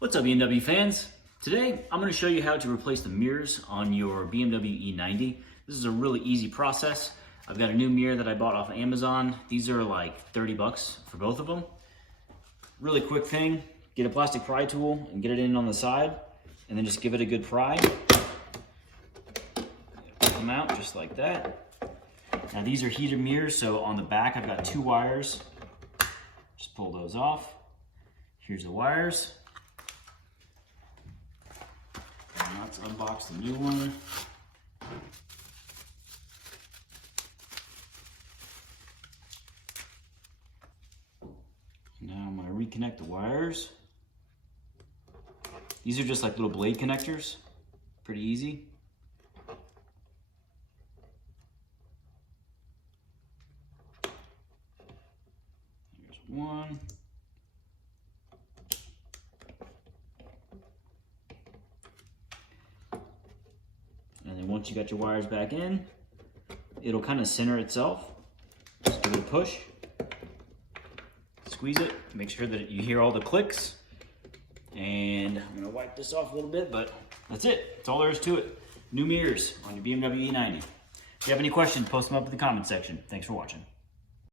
What's up, BMW fans? Today, I'm going to show you how to replace the mirrors on your BMW e90. This is a really easy process. I've got a new mirror that I bought off of Amazon. These are like 30 bucks for both of them. Really quick thing, get a plastic pry tool and get it in on the side, and then just give it a good pry. Pull them out just like that. Now these are heated mirrors, so on the back I've got two wires. Just pull those off. Here's the wires. Now let's unbox the new one. Now I'm going to reconnect the wires. These are just like little blade connectors. Pretty easy. Here's one. And then once you got your wires back in, it'll kind of center itself. Just give it a push. Squeeze it, make sure that you hear all the clicks. And I'm gonna wipe this off a little bit, but that's it. That's all there is to it. New mirrors on your BMW e90. If you have any questions, post them up in the comment section. Thanks for watching.